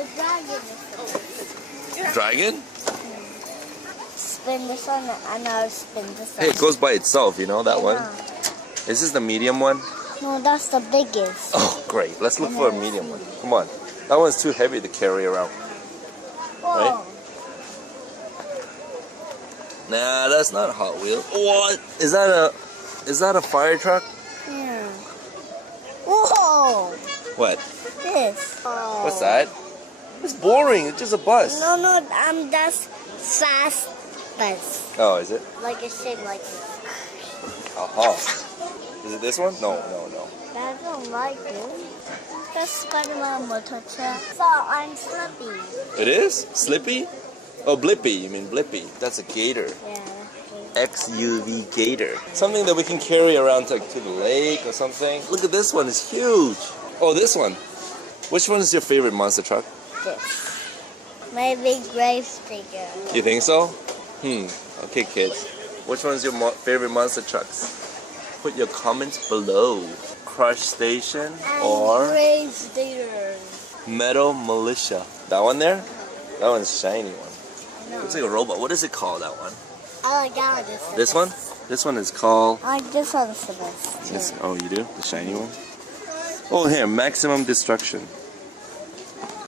the dragon is the best. Dragon? Spin this one and I'll spin this one. Hey, it goes by itself, you know that Yeah. one? Is this the medium one? No, that's the biggest. Oh, great. Let's look for a medium one. Come on. That one's too heavy to carry around. Right? Whoa. Nah, that's not a Hot Wheel. What? Is that a fire truck? Yeah. Whoa! What? This. Oh. What's that? It's boring. It's just a bus. No, that's fast bus. Oh, is it? Like a shape like this. Is it this one? No. I don't like it. That's Spider-Man motor truck. So I'm Slippy. It is? Slippy? Oh, Blippy. You mean Blippy. That's a gator. Yeah. XUV gator. Something that we can carry around to the lake or something. Look at this one. It's huge. Oh, this one. Which one is your favorite monster truck? This. My big grave digger. You think so? Okay, kids. Which one's your favorite monster trucks? Put your comments below. Crush Station or grave digger. Metal Militia. That one there? That one's a shiny one. Looks like a robot. What is it called, that one? I like that one. This one? This one is called... I like this one's the best. Oh, you do? The shiny one? Oh, here. Maximum Destruction.